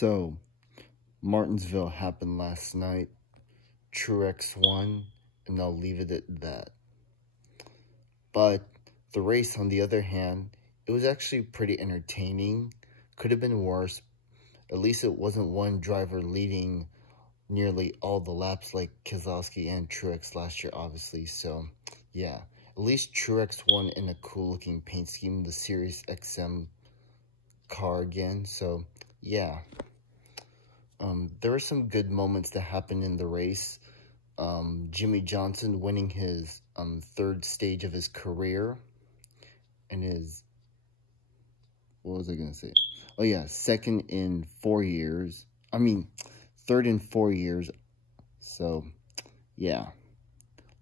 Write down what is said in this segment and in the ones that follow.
So, Martinsville happened last night. Truex won, and I'll leave it at that. But the race, on the other hand, it was actually pretty entertaining. Could have been worse. At least it wasn't one driver leading nearly all the laps like Keselowski and Truex last year, obviously. So, yeah. At least Truex won in a cool-looking paint scheme, the Sirius XM car again. So, yeah. There were some good moments that happened in the race. Jimmie Johnson winning his third stage of his career. And his... What was I going to say? Oh, yeah. Second in 4 years. I mean, third in 4 years. So, yeah.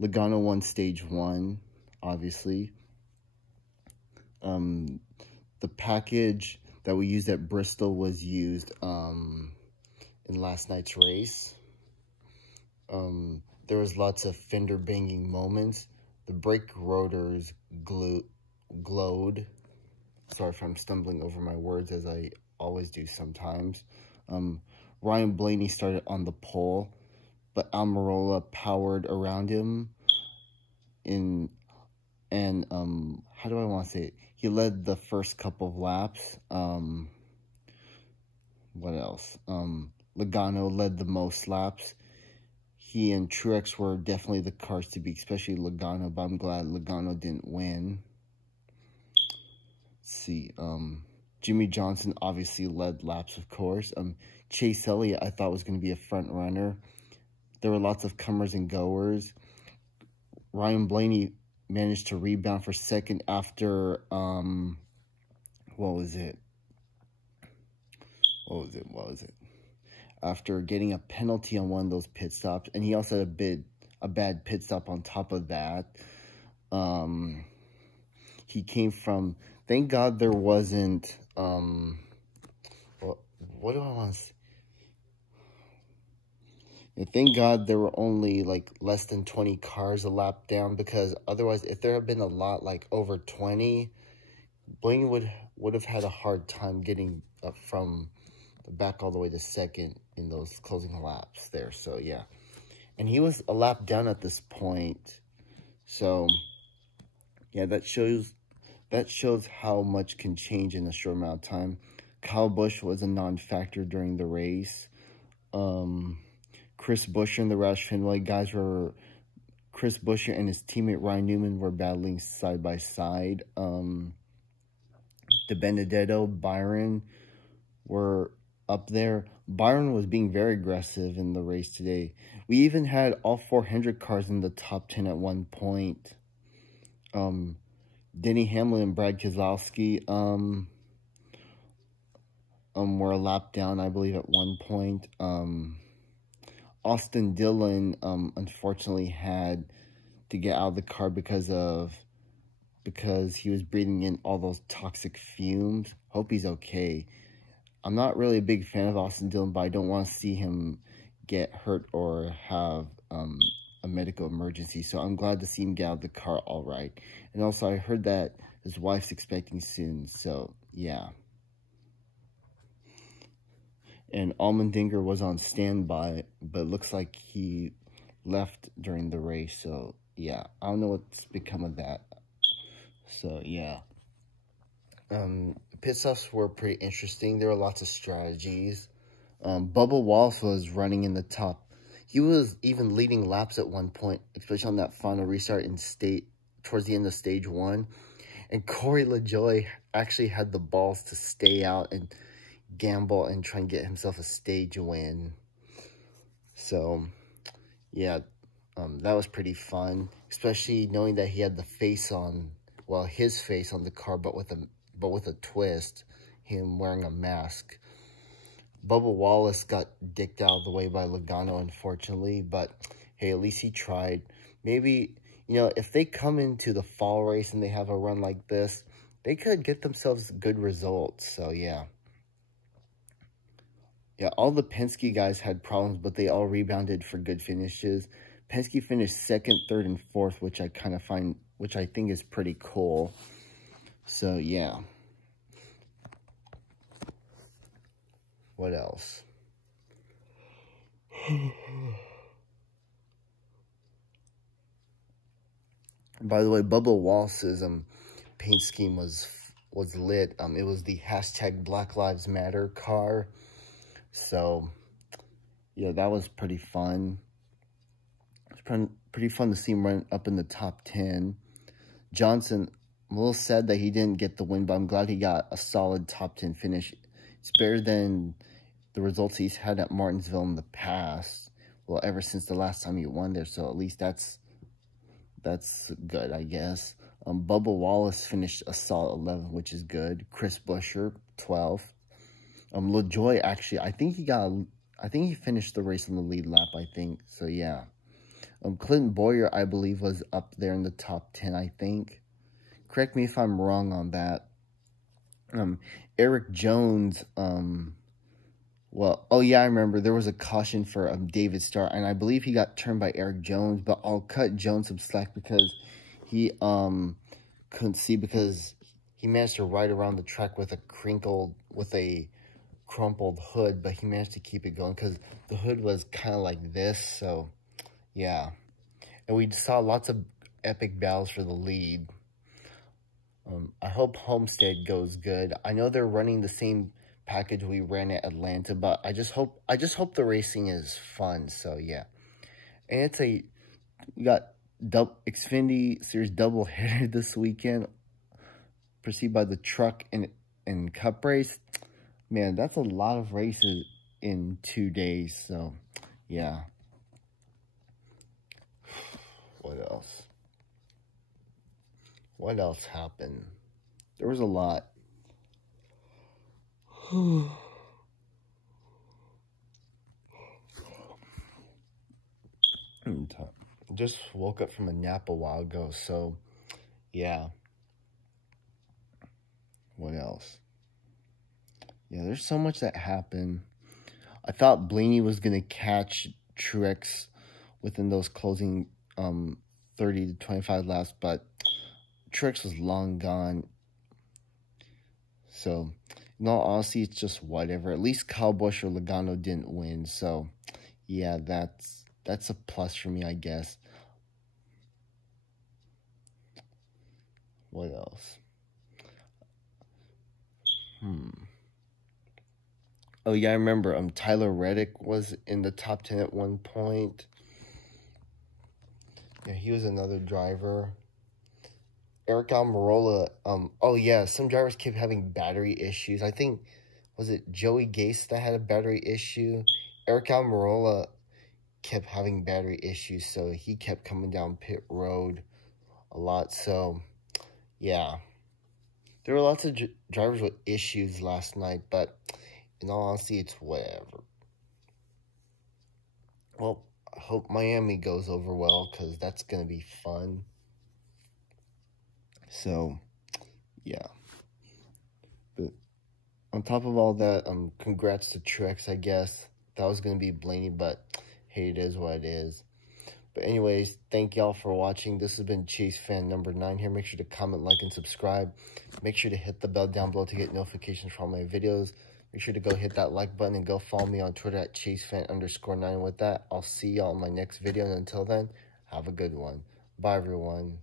Logano won stage 1, obviously. The package that we used at Bristol was used in last night's race. There was lots of fender banging moments. The brake rotors glowed. Sorry if I'm stumbling over my words, as I always do sometimes. Ryan Blaney started on the pole, but Almirola powered around him. How do I want to say it? He led the first couple of laps. What else? Logano led the most laps. He and Truex were definitely the cars to beat, especially Logano, but I'm glad Logano didn't win. Let's see. Jimmie Johnson obviously led laps, of course. Chase Elliott, I thought, was going to be a front runner. There were lots of comers and goers. Ryan Blaney managed to rebound for second after, what was it? After getting a penalty on one of those pit stops. And he also had a bad pit stop on top of that. He came from, thank God there wasn't, what do I want to say? Yeah, thank God there were only like less than 20 cars a lap down, because otherwise, if there had been a lot like over 20, Blaney would have had a hard time getting up from the back all the way to second in those closing laps there. So yeah, and he was a lap down at this point. So yeah, that shows how much can change in a short amount of time. Kyle Busch was a non-factor during the race. Chris Buescher and the Roush Fenway guys were... Chris Buescher and his teammate Ryan Newman were battling side by side. De Benedetto, Byron were up there. Byron was being very aggressive in the race today. We even had all 400 cars in the top 10 at one point. Denny Hamlin and Brad Keselowski were a lap down, I believe, at one point. Austin Dillon, unfortunately, had to get out of the car because he was breathing in all those toxic fumes. Hope he's okay. I'm not really a big fan of Austin Dillon, but I don't want to see him get hurt or have a medical emergency. So I'm glad to see him get out of the car all right. And also, I heard that his wife's expecting soon. So, yeah. And Allmendinger was on standby, but it looks like he left during the race. So, yeah, I don't know what's become of that. So, yeah. Pit stops were pretty interesting. There were lots of strategies. Bubba Wallace was running in the top. He was even leading laps at one point, especially on that final restart towards the end of stage 1. And Corey LaJoie actually had the balls to stay out and gamble and try and get himself a stage win. So, yeah, that was pretty fun, especially knowing that he had the face on, well, his face on the car, but with a twist, him wearing a mask. Bubba Wallace got dicked out of the way by Logano, unfortunately, but hey, at least he tried. Maybe, you know, if they come into the fall race and they have a run like this, they could get themselves good results. So, yeah. Yeah, all the Penske guys had problems, but they all rebounded for good finishes. Penske finished second, third, and fourth, which I think is pretty cool. So, yeah. What else? By the way, Bubba Wallace's paint scheme was lit. It was the hashtag Black Lives Matter car. So yeah, that was pretty fun. It's pretty fun to see him run up in the top 10. Johnson, I'm a little sad that he didn't get the win, but I'm glad he got a solid top 10 finish. It's better than the results he's had at Martinsville in the past. Well, ever since the last time he won there, so at least that's good, I guess. Bubba Wallace finished a solid 11, which is good. Chris Buescher, 12th. LaJoy, actually, I think he finished the race on the lead lap, I think. So, yeah. Clinton Boyer, I believe, was up there in the top 10, I think. Correct me if I'm wrong on that. Eric Jones, well, oh yeah, I remember there was a caution for David Starr, and I believe he got turned by Eric Jones, but I'll cut Jones some slack because he couldn't see, because he managed to ride around the track with a crumpled hood, but he managed to keep it going because the hood was kind of like this. So yeah, and we saw lots of epic battles for the lead. I hope Homestead goes good. I know they're running the same package we ran at Atlanta, but I just hope the racing is fun. So yeah, and we got Xfinity Series double header this weekend, preceded by the truck and cup race. Man, that's a lot of races in 2 days. So yeah. What else happened? There was a lot. Just woke up from a nap a while ago, so yeah. What else? Yeah, there's so much that happened. I thought Blaney was gonna catch Truex within those closing 30 to 25 laps, but Truex was long gone. So, in all honesty, it's just whatever. At least Kyle Busch or Logano didn't win. So, yeah, that's a plus for me, I guess. What else? Oh, yeah, I remember Tyler Reddick was in the top 10 at one point. Yeah, he was another driver. Eric Almirola, oh yeah, some drivers kept having battery issues. I think, was it Joey Gase that had a battery issue? Eric Almirola kept having battery issues, so he kept coming down pit road a lot. So, yeah. There were lots of drivers with issues last night, but in all honesty, it's whatever. Well, I hope Miami goes over well, because that's going to be fun. So, yeah. But on top of all that, congrats to Truex, I guess. That was going to be Blaney, but hey, it is what it is. But anyways, thank y'all for watching. This has been Chase Fan number 9 here. Make sure to comment, like, and subscribe. Make sure to hit the bell down below to get notifications for all my videos. Make sure to go hit that like button and go follow me on Twitter at ChaseFan_9. With that, I'll see y'all in my next video. And until then, have a good one. Bye, everyone.